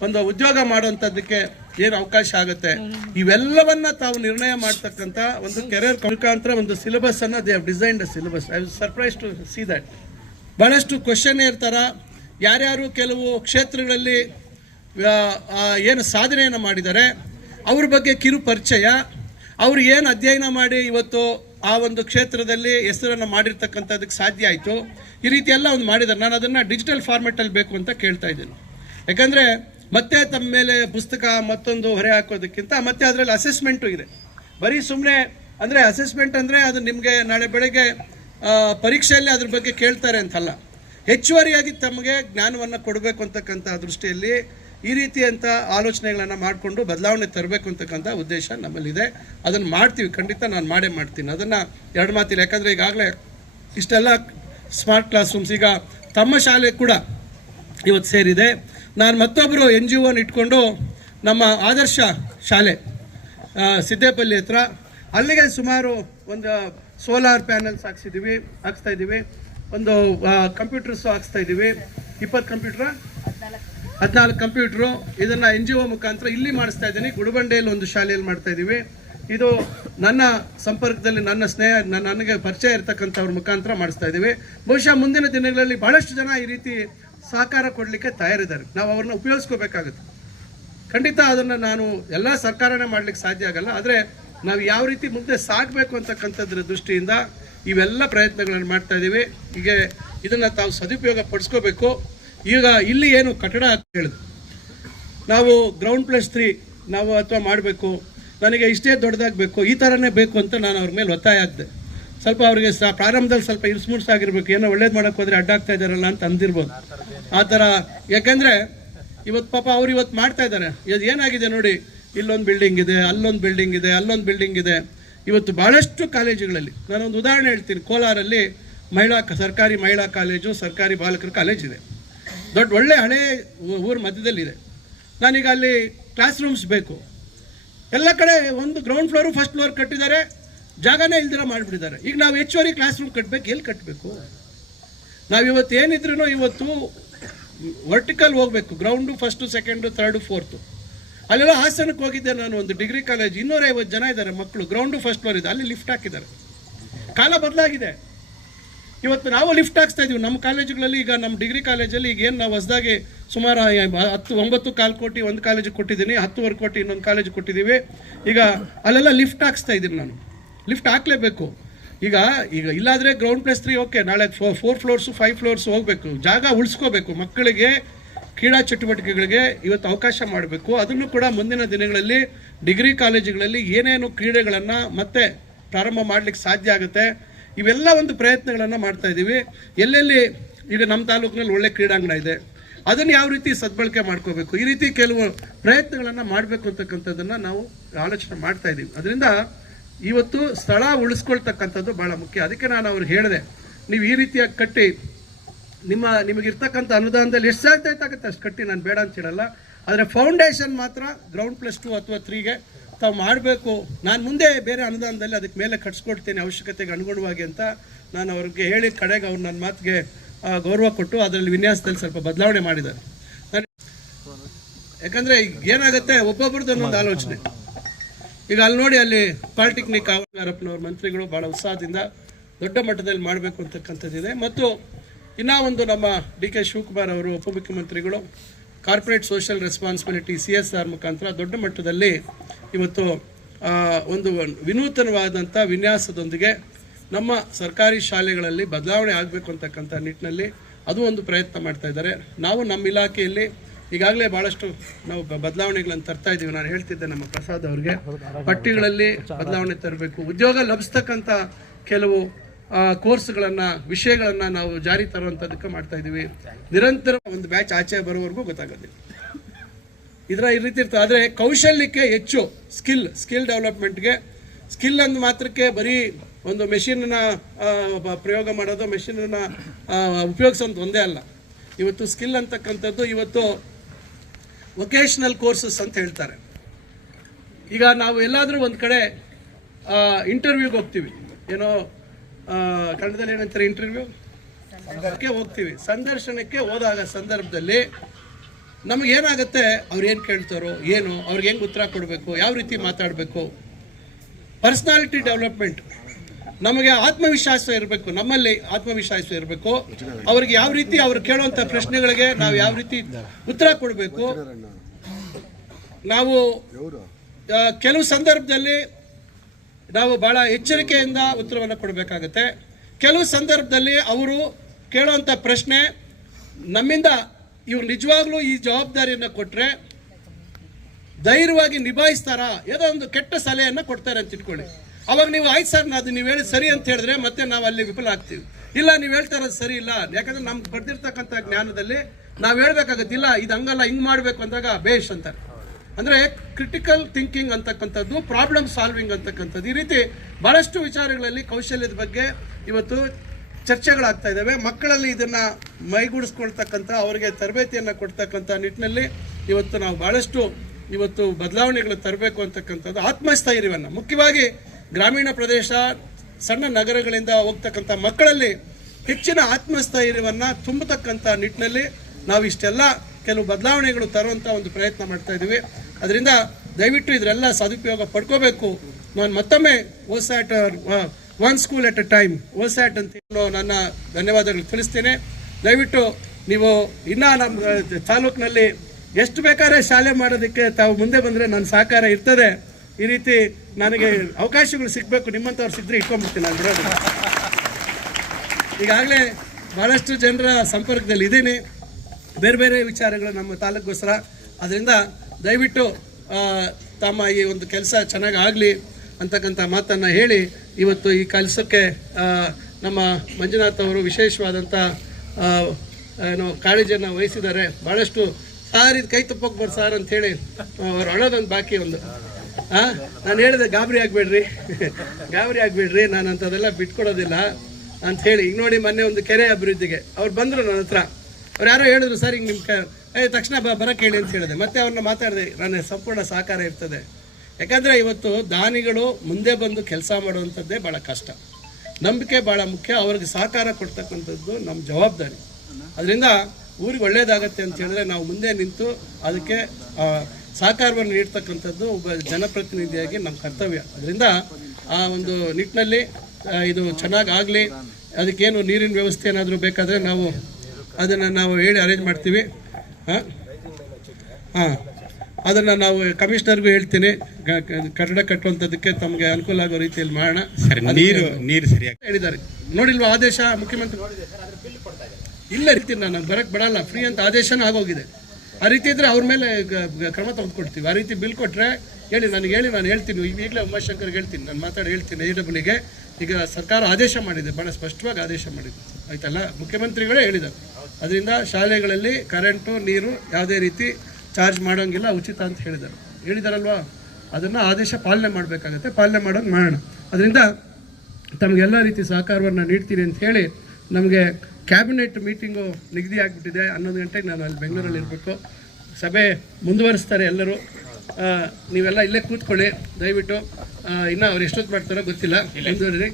ಒಂದು ಉದ್ಯೋಗ ಮಾಡುವಂಥದ್ದಕ್ಕೆ ಏನು ಅವಕಾಶ ಆಗುತ್ತೆ? ಇವೆಲ್ಲವನ್ನ ತಾವು ನಿರ್ಣಯ ಮಾಡ್ತಕ್ಕಂಥ ಒಂದು ಕೆರಿಯರ್ ಮುಖಾಂತರ ಒಂದು ಸಿಲೆಬಸ್ ಅನ್ನ they have designed syllabus I surprise to see that ಬಹಳಷ್ಟು ಕ್ವಶನ್ ಇರ್ತಾರ ಯಾರ್ಯಾರು ಕೆಲವು ಕ್ಷೇತ್ರಗಳಲ್ಲಿ ಏನು ಸಾಧನೆಯನ್ನು ಮಾಡಿದ್ದಾರೆ, ಅವ್ರ ಬಗ್ಗೆ ಕಿರು ಪರಿಚಯ, ಅವ್ರು ಏನು ಅಧ್ಯಯನ ಮಾಡಿ ಇವತ್ತು ಆ ಒಂದು ಕ್ಷೇತ್ರದಲ್ಲಿ ಹೆಸರನ್ನು ಮಾಡಿರ್ತಕ್ಕಂಥದ್ದಕ್ಕೆ ಸಾಧ್ಯ ಆಯಿತು, ಈ ರೀತಿ ಎಲ್ಲ ಒಂದು ಮಾಡಿದ್ದಾರೆ. ನಾನು ಅದನ್ನು ಡಿಜಿಟಲ್ ಫಾರ್ಮೆಟಲ್ಲಿ ಬೇಕು ಅಂತ ಕೇಳ್ತಾ ಇದ್ದೀನಿ. ಯಾಕಂದರೆ ಮತ್ತೆ ತಮ್ಮ ಮೇಲೆ ಪುಸ್ತಕ ಮತ್ತೊಂದು ಹೊರೆ ಹಾಕೋದಕ್ಕಿಂತ ಮತ್ತೆ ಅದರಲ್ಲಿ ಅಸೆಸ್ಮೆಂಟು ಇದೆ. ಬರೀ ಸುಮ್ಮನೆ ಅಂದರೆ ಅಸೆಸ್ಮೆಂಟ್ ಅಂದರೆ ಅದು ನಿಮಗೆ ನಾಳೆ ಬೆಳಗ್ಗೆ ಪರೀಕ್ಷೆಯಲ್ಲಿ ಅದ್ರ ಬಗ್ಗೆ ಕೇಳ್ತಾರೆ ಅಂತಲ್ಲ. ಹೆಚ್ಚುವರಿಯಾಗಿ ತಮಗೆ ಜ್ಞಾನವನ್ನು ಕೊಡಬೇಕು ಅಂತಕ್ಕಂಥ ದೃಷ್ಟಿಯಲ್ಲಿ ಈ ರೀತಿಯಂಥ ಆಲೋಚನೆಗಳನ್ನು ಮಾಡಿಕೊಂಡು ಬದಲಾವಣೆ ತರಬೇಕು ಅಂತಕ್ಕಂಥ ಉದ್ದೇಶ ನಮ್ಮಲ್ಲಿದೆ. ಅದನ್ನು ಮಾಡ್ತೀವಿ. ಖಂಡಿತ ನಾನು ಮಾಡೇ ಮಾಡ್ತೀನಿ. ಅದನ್ನು ಎರಡು ಮಾತಿಲ್ಲ. ಯಾಕಂದರೆ ಈಗಾಗಲೇ ಇಷ್ಟೆಲ್ಲ ಸ್ಮಾರ್ಟ್ ಕ್ಲಾಸ್ ರೂಮ್ಸ್ ಈಗ ತಮ್ಮ ಶಾಲೆ ಕೂಡ ಇವತ್ತು ಸೇರಿದೆ. ನಾನು ಮತ್ತೊಬ್ಬರು ಎನ್ ಜಿ ಒನ ಇಟ್ಕೊಂಡು ನಮ್ಮ ಆದರ್ಶ ಶಾಲೆ ಸಿದ್ದೇಪಲ್ಲಿ ಹತ್ರ, ಅಲ್ಲಿಗೆ ಸುಮಾರು ಒಂದು ಸೋಲಾರ್ ಪ್ಯಾನಲ್ಸ್ ಹಾಕ್ಸಿದ್ದೀವಿ ಹಾಕ್ಸ್ತಾ ಇದ್ದೀವಿ ಒಂದು ಕಂಪ್ಯೂಟರ್ಸು ಹಾಕ್ಸ್ತಾ ಇದ್ದೀವಿ ಇಪ್ಪತ್ತು ಕಂಪ್ಯೂಟ್ರ ಹದಿನಾಲ್ಕು ಕಂಪ್ಯೂಟ್ರು, ಇದನ್ನು ಎನ್ ಜಿ ಒ ಮುಖಾಂತರ ಇಲ್ಲಿ ಮಾಡಿಸ್ತಾ ಇದ್ದೀನಿ. ಗುಡಬಂಡೆಯಲ್ಲಿ ಒಂದು ಶಾಲೆಯಲ್ಲಿ ಮಾಡ್ತಾ ಇದ್ದೀವಿ. ಇದು ನನ್ನ ಸಂಪರ್ಕದಲ್ಲಿ ನನ್ನ ಸ್ನೇಹ ನನಗೆ ಪರಿಚಯ ಇರ್ತಕ್ಕಂಥವ್ರ ಮುಖಾಂತರ ಮಾಡಿಸ್ತಾ ಇದ್ದೀವಿ. ಬಹುಶಃ ಮುಂದಿನ ದಿನಗಳಲ್ಲಿ ಬಹಳಷ್ಟು ಜನ ಈ ರೀತಿ ಸಹಕಾರ ಕೊಡಲಿಕ್ಕೆ ತಯಾರಿದ್ದಾರೆ. ನಾವು ಅವ್ರನ್ನ ಉಪಯೋಗಿಸ್ಕೋಬೇಕಾಗುತ್ತೆ. ಖಂಡಿತ ಅದನ್ನು ನಾನು ಎಲ್ಲ ಸರ್ಕಾರನೇ ಮಾಡ್ಲಿಕ್ಕೆ ಸಾಧ್ಯ ಆಗಲ್ಲ. ಆದರೆ ನಾವು ಯಾವ ರೀತಿ ಮುಂದೆ ಸಾಗಬೇಕು ಅಂತಕ್ಕಂಥದ್ರ ದೃಷ್ಟಿಯಿಂದ ಇವೆಲ್ಲ ಪ್ರಯತ್ನಗಳನ್ನು ಮಾಡ್ತಾ ಇದ್ದೀವಿ. ಹೀಗೆ ಇದನ್ನು ತಾವು ಸದುಪಯೋಗ ಪಡಿಸ್ಕೋಬೇಕು. ಈಗ ಇಲ್ಲಿ ಏನು ಕಟ್ಟಡ ಹೇಳಿದ್ರು. ನಾವು ಗ್ರೌಂಡ್ ಪ್ಲಸ್ ತ್ರೀ ನಾವು ಅಥವಾ ಮಾಡಬೇಕು, ನನಗೆ ಇಷ್ಟೇ ದೊಡ್ಡದಾಗಬೇಕು, ಈ ಥರನೇ ಬೇಕು ಅಂತ ನಾನು ಅವ್ರ ಮೇಲೆ ಒತ್ತಾಯ ಆಗ್ದೆ ಸ್ವಲ್ಪ ಅವರಿಗೆ ಸ ಪ್ರಾರಂಭದಲ್ಲಿ ಸ್ವಲ್ಪ ಇರ್ಸ್ಮುರ್ಸ್ ಆಗಿರ್ಬೇಕು, ಏನೋ ಒಳ್ಳೇದು ಮಾಡೋಕ್ಕೆ ಹೋದರೆ ಅಡ್ಡಾಗ್ತಾ ಇದ್ದಾರಲ್ಲ ಅಂತ ಅಂದಿರ್ಬೋದು. ಆ ಥರ, ಯಾಕೆಂದರೆ ಇವತ್ತು ಪಾಪ ಅವ್ರು ಇವತ್ತು ಮಾಡ್ತಾ ಇದ್ದಾರೆ ಇದು ಏನಾಗಿದೆ ನೋಡಿ, ಇಲ್ಲೊಂದು ಬಿಲ್ಡಿಂಗ್ ಇದೆ, ಅಲ್ಲೊಂದು ಬಿಲ್ಡಿಂಗ್ ಇದೆ, ಅಲ್ಲೊಂದು ಬಿಲ್ಡಿಂಗ್ ಇದೆ. ಇವತ್ತು ಭಾಳಷ್ಟು ಕಾಲೇಜುಗಳಲ್ಲಿ, ನಾನೊಂದು ಉದಾಹರಣೆ ಹೇಳ್ತೀನಿ. ಕೋಲಾರಲ್ಲಿ ಮಹಿಳಾ ಸರ್ಕಾರಿ ಮಹಿಳಾ ಕಾಲೇಜು, ಸರ್ಕಾರಿ ಬಾಲಕರ ಕಾಲೇಜ್ ಇದೆ. ದೊಡ್ಡ ಒಳ್ಳೆ ಹಳೆ ಊರ ಮಧ್ಯದಲ್ಲಿದೆ. ನಾನೀಗ ಅಲ್ಲಿ ಕ್ಲಾಸ್ ರೂಮ್ಸ್ ಬೇಕು. ಎಲ್ಲ ಕಡೆ ಒಂದು ಗ್ರೌಂಡ್ ಫ್ಲೋರು ಫಸ್ಟ್ ಫ್ಲೋರ್ ಕಟ್ಟಿದ್ದಾರೆ. ಜಾಗನೇ ಇಲ್ದಿರ ಮಾಡಿಬಿಟ್ಟಿದ್ದಾರೆ. ಈಗ ನಾವು ಹೆಚ್ಚುವರಿ ಕ್ಲಾಸ್ ರೂಮ್ ಕಟ್ಟಬೇಕು ಎಲ್ಲಿ ಕಟ್ಟಬೇಕು ನಾವು ಇವತ್ತು ಏನಿದ್ರು ಇವತ್ತು ವರ್ಟಿಕಲ್ ಹೋಗಬೇಕು. Ground first second third fourth ಅಲ್ಲೆಲ್ಲ ಹಾಸನಕ್ಕೆ ಹೋಗಿದ್ದೆ ನಾನು ಒಂದು ಡಿಗ್ರಿ ಕಾಲೇಜ್ ಇನ್ನೂರೈವತ್ತು ಜನ ಇದ್ದಾರೆ ಮಕ್ಕಳು. ಗ್ರೌಂಡು ಫಸ್ಟ್ ಫ್ಲೋರ್ ಇದೆ. ಅಲ್ಲಿ ಲಿಫ್ಟ್ ಹಾಕಿದ್ದಾರೆ. ಕಾಲ ಬದಲಾಗಿದೆ. ಇವತ್ತು ನಾವು ಲಿಫ್ಟ್ ಹಾಕ್ಸ್ತಾ ಇದೀವಿ. ನಮ್ಮ ಕಾಲೇಜುಗಳಲ್ಲಿ ಈಗ ನಮ್ಮ ಡಿಗ್ರಿ ಕಾಲೇಜಲ್ಲಿ ಈಗ ಏನು ನಾವು ಹೊಸದಾಗಿ ಸುಮಾರು ಹತ್ತು, ಒಂಬತ್ತು ಕಾಲು ಕೋಟಿ ಒಂದು ಕಾಲೇಜಿಗೆ ಕೊಟ್ಟಿದ್ದೀನಿ. ಹತ್ತುವರೆ ಕೋಟಿ ಇನ್ನೊಂದು ಕಾಲೇಜಿಗೆ ಕೊಟ್ಟಿದ್ದೀವಿ. ಈಗ ಅಲ್ಲೆಲ್ಲ ಲಿಫ್ಟ್ ಹಾಕ್ಸ್ತಾ ಇದ್ದೀನಿ ನಾನು. ಲಿಫ್ಟ್ ಹಾಕ್ಲೇಬೇಕು. ಈಗ ಈಗ ಇಲ್ಲಾದರೆ ಗ್ರೌಂಡ್ ಪ್ಲಸ್ ತ್ರೀ ಓಕೆ ನಾಳೆ ಫೋರ್ ಫ್ಲೋರ್ಸು ಫೈವ್ ಫ್ಲೋರ್ಸ್ ಹೋಗಬೇಕು. ಜಾಗ ಉಳಿಸ್ಕೋಬೇಕು. ಮಕ್ಕಳಿಗೆ ಕ್ರೀಡಾ ಚಟುವಟಿಕೆಗಳಿಗೆ ಇವತ್ತು ಅವಕಾಶ ಮಾಡಬೇಕು. ಅದನ್ನು ಕೂಡ ಮುಂದಿನ ದಿನಗಳಲ್ಲಿ ಡಿಗ್ರಿ ಕಾಲೇಜುಗಳಲ್ಲಿ ಏನೇನು ಕ್ರೀಡೆಗಳನ್ನು ಮತ್ತೆ ಪ್ರಾರಂಭ ಮಾಡಲಿಕ್ಕೆ ಸಾಧ್ಯ ಆಗುತ್ತೆ ಇವೆಲ್ಲ ಒಂದು ಪ್ರಯತ್ನಗಳನ್ನು ಮಾಡ್ತಾ ಇದ್ದೀವಿ. ಎಲ್ಲೆಲ್ಲಿ ಈಗ ನಮ್ಮ ತಾಲೂಕಿನಲ್ಲಿ ಒಳ್ಳೆ ಕ್ರೀಡಾಂಗಣ ಇದೆ, ಅದನ್ನು ಯಾವ ರೀತಿ ಸದ್ಬಳಕೆ ಮಾಡ್ಕೋಬೇಕು, ಈ ರೀತಿ ಕೆಲವು ಪ್ರಯತ್ನಗಳನ್ನು ಮಾಡಬೇಕು ಅಂತಕ್ಕಂಥದ್ದನ್ನು ನಾವು ಆಲೋಚನೆ ಮಾಡ್ತಾ ಇದ್ದೀವಿ. ಅದರಿಂದ ಇವತ್ತು ಸ್ಥಳ ಉಳಿಸ್ಕೊಳ್ತಕ್ಕಂಥದ್ದು ಭಾಳ ಮುಖ್ಯ. ಅದಕ್ಕೆ ನಾನು ಅವ್ರಿಗೆ ಹೇಳಿದೆ, ನೀವು ಈ ರೀತಿಯಾಗಿ ಕಟ್ಟಿ, ನಿಮ್ಮ ನಿಮಗಿರ್ತಕ್ಕಂಥ ಅನುದಾನದಲ್ಲಿ ಎಷ್ಟು ಸಾಧ್ಯ ಆಗುತ್ತೆ ಅಷ್ಟು ಕಟ್ಟಿ ನಾನು ಬೇಡ ಅಂತ ಹೇಳಲ್ಲ. ಆದರೆ ಫೌಂಡೇಶನ್ ಮಾತ್ರ ಗ್ರೌಂಡ್ ಪ್ಲಸ್ ಟು ಅಥವಾ ತ್ರೀಗೆ ತಾವು ಮಾಡಬೇಕು. ನಾನು ಮುಂದೆ ಬೇರೆ ಅನುದಾನದಲ್ಲಿ ಅದಕ್ಕೆ ಮೇಲೆ ಕಟ್ಸ್ಕೊಡ್ತೇನೆ ಅವಶ್ಯಕತೆಗೆ ಅನುಗುಣವಾಗಿ ಅಂತ ನಾನು ಅವ್ರಿಗೆ ಹೇಳಿ ಕಡೆಗೆ ಅವ್ರು ನನ್ನ ಮಾತಿಗೆ ಗೌರವ ಕೊಟ್ಟು ಅದರಲ್ಲಿ ವಿನ್ಯಾಸದಲ್ಲಿ ಸ್ವಲ್ಪ ಬದಲಾವಣೆ ಮಾಡಿದ್ದಾರೆ. ಯಾಕಂದ್ರೆ ಈಗ ಏನಾಗುತ್ತೆ ಒಬ್ಬೊಬ್ರದ್ದು ಒಂದೊಂದು ಆಲೋಚನೆ. ಈಗ ಅಲ್ಲಿ ನೋಡಿ ಅಲ್ಲಿ ಪಾಲಿಟೆಕ್ನಿಕ್ ಆವಂಗಾರಪ್ಪನವ್ರ ಮಂತ್ರಿಗಳು ಭಾಳ ಉತ್ಸಾಹದಿಂದ ದೊಡ್ಡ ಮಟ್ಟದಲ್ಲಿ ಮಾಡಬೇಕು ಅಂತಕ್ಕಂಥದ್ದಿದೆ. ಮತ್ತು ಇನ್ನೂ ಒಂದು ನಮ್ಮ ಡಿ ಕೆ ಶಿವಕುಮಾರ್ ಅವರು ಉಪಮುಖ್ಯಮಂತ್ರಿಗಳು corporate social responsibility C S R ಮುಖಾಂತರ ದೊಡ್ಡ ಮಟ್ಟದಲ್ಲಿ ಇವತ್ತು ಒಂದು ವಿನೂತನವಾದಂಥ ವಿನ್ಯಾಸದೊಂದಿಗೆ ನಮ್ಮ ಸರ್ಕಾರಿ ಶಾಲೆಗಳಲ್ಲಿ ಬದಲಾವಣೆ ಆಗಬೇಕು ಅಂತಕ್ಕಂಥ ನಿಟ್ಟಿನಲ್ಲಿ ಅದು ಒಂದು ಪ್ರಯತ್ನ ಮಾಡ್ತಾ ಇದ್ದಾರೆ. ನಾವು ನಮ್ಮ ಇಲಾಖೆಯಲ್ಲಿ ಈಗಾಗಲೇ ಭಾಳಷ್ಟು ನಾವು ಬದಲಾವಣೆಗಳನ್ನು ತರ್ತಾ ಇದ್ದೀವಿ. ನಾನು ಹೇಳ್ತಿದ್ದೆ ನಮ್ಮ ಪ್ರಸಾದ್ ಅವರಿಗೆ. ಪಟ್ಟಿಗಳಲ್ಲಿ ಬದಲಾವಣೆ ತರಬೇಕು. ಉದ್ಯೋಗ ಲಭಿಸ್ತಕ್ಕಂಥ ಕೆಲವು ಕೋರ್ಸ್ಗಳನ್ನು, ವಿಷಯಗಳನ್ನು ನಾವು ಜಾರಿ ತರುವಂಥದ್ದಕ್ಕೆ ಮಾಡ್ತಾ ಇದ್ದೀವಿ. ನಿರಂತರ ಒಂದು ಬ್ಯಾಚ್ ಆಚೆ ಬರೋವರೆಗೂ ಗೊತ್ತಾಗೋದಿಲ್ಲ. ಇದರ ಈ ರೀತಿ ಇರ್ತದೆ. ಆದರೆ ಕೌಶಲ್ಯಕ್ಕೆ ಹೆಚ್ಚು ಸ್ಕಿಲ್ ಸ್ಕಿಲ್ ಡೆವಲಪ್ಮೆಂಟ್ಗೆ ಸ್ಕಿಲ್ ಅಂದ ಮಾತ್ರಕ್ಕೆ ಬರೀ ಒಂದು ಮೆಷಿನ್ನ ಪ್ರಯೋಗ ಮಾಡೋದು ಮೆಷಿನನ್ನ ಉಪಯೋಗಿಸೋದು ಒಂದೇ ಅಲ್ಲ. ಇವತ್ತು ಸ್ಕಿಲ್ ಅಂತಕ್ಕಂಥದ್ದು ಇವತ್ತು ವೊಕೇಶ್ನಲ್ ಕೋರ್ಸಸ್ ಅಂತ ಹೇಳ್ತಾರೆ. ಈಗ ನಾವು ಎಲ್ಲಾದರೂ ಒಂದು ಕಡೆ ಇಂಟರ್ವ್ಯೂಗೆ ಹೋಗ್ತೀವಿ. ಏನೋ ಕನ್ನಡದಲ್ಲಿ ಏನಂತಾರೆ ಇಂಟರ್ವ್ಯೂ ಅದಕ್ಕೆ ಹೋಗ್ತೀವಿ. ಸಂದರ್ಶನಕ್ಕೆ ಹೋದಾಗ ಸಂದರ್ಭದಲ್ಲಿ ನಮಗೇನಾಗುತ್ತೆ ಅವ್ರು ಏನು ಕೇಳ್ತಾರೋ, ಏನು, ಅವ್ರಿಗೆ ಹೆಂಗೆ ಉತ್ತರ ಕೊಡಬೇಕು, ಯಾವ ರೀತಿ ಮಾತಾಡಬೇಕು? ಪರ್ಸ್ನಾಲಿಟಿ ಡೆವಲಪ್ಮೆಂಟ್ ನಮಗೆ ಆತ್ಮವಿಶ್ವಾಸ ಇರಬೇಕು, ನಮ್ಮಲ್ಲಿ ಆತ್ಮವಿಶ್ವಾಸ ಇರಬೇಕು. ಅವ್ರಿಗೆ ಯಾವ ರೀತಿ ಅವ್ರು ಕೇಳುವಂಥ ಪ್ರಶ್ನೆಗಳಿಗೆ ನಾವು ಯಾವ ರೀತಿ ಉತ್ತರ ಕೊಡಬೇಕು? ನಾವು ಕೆಲವು ಸಂದರ್ಭದಲ್ಲಿ ನಾವು ಬಹಳ ಎಚ್ಚರಿಕೆಯಿಂದ ಉತ್ತರವನ್ನು ಕೊಡಬೇಕಾಗತ್ತೆ. ಕೆಲವು ಸಂದರ್ಭದಲ್ಲಿ ಅವರು ಕೇಳುವಂಥ ಪ್ರಶ್ನೆ, ನಮ್ಮಿಂದ ಇವ್ರು ನಿಜವಾಗ್ಲೂ ಈ ಜವಾಬ್ದಾರಿಯನ್ನು ಕೊಟ್ಟರೆ ಧೈರ್ಯವಾಗಿ ನಿಭಾಯಿಸ್ತಾರಾ? ಏನೋ ಒಂದು ಕೆಟ್ಟ ಸಲಹೆಯನ್ನು ಕೊಡ್ತಾರೆ ಅಂತ ಇಟ್ಕೊಳ್ಳಿ. ಅವಾಗ ನೀವು, ಆಯ್ತು ಸರ್ ಅದು ನೀವು ಹೇಳಿ ಸರಿ ಅಂತ ಹೇಳಿದ್ರೆ ಮತ್ತೆ ನಾವು ಅಲ್ಲಿ ವಿಫಲ ಆಗ್ತೀವಿ. ಇಲ್ಲ, ನೀವು ಹೇಳ್ತಾ ಇರೋದು ಸರಿ ಇಲ್ಲ. ಯಾಕಂದ್ರೆ ನಮ್ಗೆ ಬರ್ದಿರ್ತಕ್ಕಂಥ ಜ್ಞಾನದಲ್ಲಿ ನಾವು ಹೇಳ್ಬೇಕಾಗತ್ತಿಲ್ಲ ಇದು ಹಂಗಲ್ಲ, ಹಿಂಗ್ ಮಾಡಬೇಕು ಅಂದಾಗ ಬೇಷ್ ಅಂತಾರೆ. ಅಂದ್ರೆ ಕ್ರಿಟಿಕಲ್ ಥಿಂಕಿಂಗ್ ಅಂತಕ್ಕಂಥದ್ದು ಪ್ರಾಬ್ಲಮ್ ಸಾಲ್ವಿಂಗ್ ಅಂತಕ್ಕಂಥದ್ದು. ಈ ರೀತಿ ಬಹಳಷ್ಟು ವಿಚಾರಗಳಲ್ಲಿ ಕೌಶಲ್ಯದ ಬಗ್ಗೆ ಇವತ್ತು ಚರ್ಚೆಗಳಾಗ್ತಾ ಇದ್ದಾವೆ ಮಕ್ಕಳಲ್ಲಿ ಇದನ್ನ ಮೈಗೂಡಿಸ್ಕೊಳ್ತಕ್ಕಂಥ, ಅವರಿಗೆ ತರಬೇತಿಯನ್ನು ಕೊಡ್ತಕ್ಕಂಥ ನಿಟ್ಟಿನಲ್ಲಿ ಇವತ್ತು ನಾವು ಬಹಳಷ್ಟು ಇವತ್ತು ಬದಲಾವಣೆಗಳು ತರಬೇಕು ಅಂತಕ್ಕಂಥದ್ದು ಆತ್ಮಸ್ಥೈರ್ಯವನ್ನು. ಮುಖ್ಯವಾಗಿ ಗ್ರಾಮೀಣ ಪ್ರದೇಶ, ಸಣ್ಣ ನಗರಗಳಿಂದ ಹೋಗ್ತಕ್ಕಂಥ ಮಕ್ಕಳಲ್ಲಿ ಹೆಚ್ಚಿನ ಆತ್ಮಸ್ಥೈರ್ಯವನ್ನು ತುಂಬತಕ್ಕಂಥ ನಿಟ್ಟಿನಲ್ಲಿ ನಾವು ಇಷ್ಟೆಲ್ಲ ಕೆಲವು ಬದಲಾವಣೆಗಳು ತರುವಂಥ ಒಂದು ಪ್ರಯತ್ನ ಮಾಡ್ತಾ ಇದ್ದೀವಿ. ಅದರಿಂದ ದಯವಿಟ್ಟು ಇದರೆಲ್ಲ ಸದುಪಯೋಗ ಪಡ್ಕೋಬೇಕು. ನಾನು ಮತ್ತೊಮ್ಮೆ OSAAT one school at a time OSAAT ಅಂತ ನನ್ನ ಧನ್ಯವಾದಗಳು ತಿಳಿಸ್ತೇನೆ. ದಯವಿಟ್ಟು ನೀವು ಇನ್ನೂ ನಮ್ಮ ತಾಲೂಕಿನಲ್ಲಿ ಎಷ್ಟು ಬೇಕಾದ್ರೆ ಶಾಲೆ ಮಾಡೋದಕ್ಕೆ ತಾವು ಮುಂದೆ ಬಂದರೆ ನನ್ನ ಸಹಕಾರ ಇರ್ತದೆ. ಈ ರೀತಿ ನನಗೆ ಅವಕಾಶಗಳು ಸಿಗಬೇಕು ನಿಮ್ಮಂಥವ್ರು ಸಿಕ್ಕರೆ ಇಟ್ಕೊಂಡ್ಬಿಡ್ತೀನಿ ನಾನು ಬಿಡೋದು. ಈಗಾಗಲೇ ಭಾಳಷ್ಟು ಜನರ ಸಂಪರ್ಕದಲ್ಲಿ ಇದ್ದೀನಿ. ಬೇರೆ ಬೇರೆ ವಿಚಾರಗಳು ನಮ್ಮ ತಾಲೂಕೋಸ್ಕರ ಅದರಿಂದ ದಯವಿಟ್ಟು ತಮ್ಮ ಈ ಒಂದು ಕೆಲಸ ಚೆನ್ನಾಗಿ ಆಗಲಿ ಅಂತಕ್ಕಂಥ ಮಾತನ್ನು ಹೇಳಿ, ಇವತ್ತು ಈ ಕೆಲಸಕ್ಕೆ ನಮ್ಮ ಮಂಜುನಾಥ್ ಅವರು ವಿಶೇಷವಾದಂಥ ಏನು, ಕಾಳಜಿಯನ್ನು ವಹಿಸಿದ್ದಾರೆ. ಭಾಳಷ್ಟು ಸಾರ್ ಇದು ಕೈ ತುಪ್ಪಕ್ಕೆ ಬರ್ ಸಾರ್ ಅಂತೇಳಿ ಅವ್ರು ಅಳೋದೊಂದು ಬಾಕಿ ಒಂದು. ಹಾಂ ನಾನು ಹೇಳಿದೆ ಗಾಬರಿ ಆಗಬೇಡ್ರಿ. ಗಾಬರಿ ಆಗಬೇಡ್ರಿ, ನಾನು ಅಂಥದ್ದೆಲ್ಲ ಬಿಟ್ಕೊಡೋದಿಲ್ಲ ಅಂತ ಹೇಳಿ ಈಗ ನೋಡಿ ಮೊನ್ನೆ ಒಂದು ಕೆರೆ ಅಭಿವೃದ್ಧಿಗೆ. ಅವ್ರು ಬಂದರು ನನ್ನ ಹತ್ರ. ಅವ್ರು ಯಾರೋ ಹೇಳಿದ್ರು, ಸರ್, ಹಿಂಗೆ ನಿಮ್ಮ ತಕ್ಷಣ ಬರಕ್ಕೆ ಹೇಳಿ ಅಂತ ಹೇಳಿದೆ. ಮತ್ತೆ ಅವ್ರನ್ನ ಮಾತಾಡಿದೆ ನನ್ನ ಸಂಪೂರ್ಣ ಸಹಕಾರ ಇರ್ತದೆ. ಯಾಕಂದರೆ ಇವತ್ತು ದಾನಿಗಳು ಮುಂದೆ ಬಂದು ಕೆಲಸ ಮಾಡುವಂಥದ್ದೇ ಭಾಳ ಕಷ್ಟ. ನಂಬಿಕೆ ಭಾಳ ಮುಖ್ಯ. ಅವ್ರಿಗೆ ಸಹಕಾರ ಕೊಡ್ತಕ್ಕಂಥದ್ದು ನಮ್ಮ ಜವಾಬ್ದಾರಿ. ಅದರಿಂದ ಊರಿಗೆ ಒಳ್ಳೇದಾಗತ್ತೆ ಅಂತ ಹೇಳಿದ್ರೆ ನಾವು ಮುಂದೆ ನಿಂತು ಅದಕ್ಕೆ ಸಹಕಾರವನ್ನು ನೀಡ್ತಕ್ಕಂಥದ್ದು ಒಬ್ಬ ಜನಪ್ರತಿನಿಧಿಯಾಗಿ ನಮ್ಮ ಕರ್ತವ್ಯ. ಅದರಿಂದ ಆ ಒಂದು ನಿಟ್ಟಿನಲ್ಲಿ ಇದು ಚೆನ್ನಾಗಿ ಆಗಲಿ ಅದಕ್ಕೇನು ನೀರಿನ ವ್ಯವಸ್ಥೆ ಏನಾದರೂ ಬೇಕಾದರೆ ನಾವು ಅದನ್ನು ನಾವು ಹೇಳಿ ಅರೇಂಜ್ ಮಾಡ್ತೀವಿ. ಹಾಂ? ಹಾಂ. ಅದನ್ನು ನಾವು ಕಮಿಷನರ್ಗೂ ಹೇಳ್ತೀನಿ. ಕಟ್ಟಡ ಕಟ್ಟುವಂಥದ್ದಕ್ಕೆ ತಮಗೆ ಅನುಕೂಲ ಆಗೋ ರೀತಿಯಲ್ಲಿ ಮಾಡೋಣ. ಸರಿ ನೀರು ನೀರು ಸರಿಯಾಗಿ ಹೇಳಿದ್ದಾರೆ. ನೋಡಿಲ್ವಾ ಆದೇಶ ಮುಖ್ಯಮಂತ್ರಿ? ಇಲ್ಲ ರೀತಿ ನಾನು ಬರಕ್ಕೆ ಬಿಡಲ್ಲ. ಫ್ರೀ ಅಂತ ಆದೇಶನೂ ಆಗೋಗಿದೆ. ಆ ರೀತಿ ಇದ್ರೆ ಅವ್ರ ಮೇಲೆ ಕ್ರಮ ತೆಗೆದುಕೊಡ್ತೀವಿ. ಆ ರೀತಿ ಬಿಲ್ ಕೊಟ್ಟರೆ ಹೇಳಿ ನನಗೆ ಹೇಳಿ ನಾನು ಹೇಳ್ತೀನಿ. ಈಗಲೇ ಉಮಾಶಂಕರ್ಗೆ ಹೇಳ್ತೀನಿ. ನಾನು ಮಾತಾಡಿ ಹೇಳ್ತೀನಿ ಐ ಡಬ್ಲ್ಯೂಗೆ ಈಗ ಸರ್ಕಾರ ಆದೇಶ ಮಾಡಿದೆ. ಭಾಳ ಸ್ಪಷ್ಟವಾಗಿ ಆದೇಶ ಮಾಡಿದೆ. ಆಯ್ತಲ್ಲ? ಮುಖ್ಯಮಂತ್ರಿಗಳೇ ಹೇಳಿದ್ದಾರೆ. ಅದರಿಂದ ಶಾಲೆಗಳಲ್ಲಿ ಕರೆಂಟು, ನೀರು ಯಾವುದೇ ರೀತಿ ಚಾರ್ಜ್ ಮಾಡೋಂಗಿಲ್ಲ, ಉಚಿತ ಅಂತ ಹೇಳಿದರು. ಹೇಳಿದಾರಲ್ವಾ? ಅದನ್ನು ಆದೇಶ ಪಾಲನೆ ಮಾಡಬೇಕಾಗತ್ತೆ. ಪಾಲನೆ ಮಾಡೋದು ಮಾಡೋಣ. ಅದರಿಂದ ತಮಗೆಲ್ಲ ರೀತಿ ಸಹಕಾರವನ್ನು ನೀಡ್ತೀನಿ ಅಂತ ಹೇಳಿ ನಮಗೆ ಕ್ಯಾಬಿನೆಟ್ ಮೀಟಿಂಗು ನಿಗದಿ ಆಗಿಬಿಟ್ಟಿದೆ. ಹನ್ನೊಂದು ಗಂಟೆಗೆ ನಾನು ಅಲ್ಲಿ ಬೆಂಗಳೂರಲ್ಲಿ ಇರಬೇಕು. ಸಭೆ ಮುಂದುವರಿಸ್ತಾರೆ ಎಲ್ಲರೂ. ನೀವೆಲ್ಲ ಇಲ್ಲೇ ಕೂತ್ಕೊಳ್ಳಿ. ದಯವಿಟ್ಟು ಇನ್ನೂ ಅವ್ರು ಎಷ್ಟೊತ್ತು ಮಾಡ್ತಾರೋ ಗೊತ್ತಿಲ್ಲ. ಮುಂದುವರಿ